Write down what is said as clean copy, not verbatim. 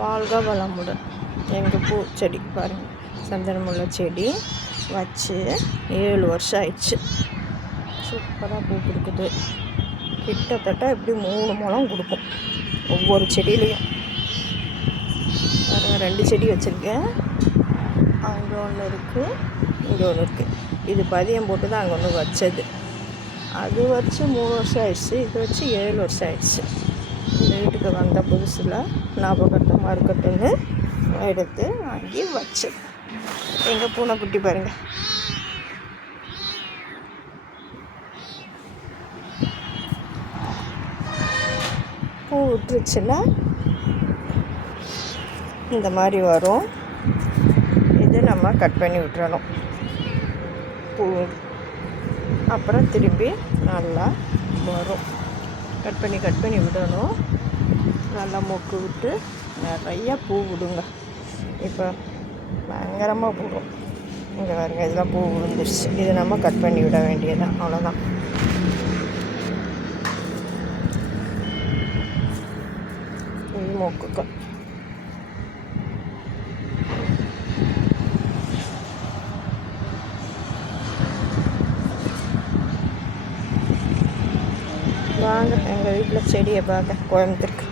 வாழ்க வளமுடன். எங்கள் பூச்செடி பாருங்கள், சந்தனமுல்லை செடி வச்சு 7 வருஷம் ஆயிடுச்சு. சூப்பராக பூ கொடுக்குது. கிட்டத்தட்ட இப்படி 3 முழம் கொடுக்கும் ஒவ்வொரு செடியிலையும். பாருங்கள், 2 செடி வச்சுருக்கேன். அங்கே ஒன்று இருக்குது, இங்கே ஒன்று இருக்குது. இது பதியம் போட்டு தான் அங்கே ஒன்று வச்சது. அது வச்சு 3 வருஷம் ஆயிடுச்சு. இது வச்சு 7 வருஷம் ஆயிடுச்சு. இந்த வீட்டுக்கு வந்த புதுசில் ஞாபகமாக இருக்கட்டும்னு எடுத்து வாங்கி வச்சது. எங்கள் பூனைக்குட்டி பாருங்கள், பூ விட்டுருச்சுன்னா இந்த மாதிரி வரும். இது நம்ம கட் பண்ணி விட்டுறணும். பூ அப்புறம் திரும்பி நல்லா வரும். கட் பண்ணி விடணும். நல்லா மொக்கு விட்டு நிறையா பூ விடுங்க. இப்போ பயங்கரமாக போடும். இங்கே பாருங்க, இதெல்லாம் பூ விழுந்துருச்சு. இது நம்ம கட் பண்ணி விட வேண்டியதான், அவ்வளோதான். இது மொக்குக்கும் வாங்க எங்கள் வீட்டில் செடியை பார்க்க கோயம்புத்தூருக்கு.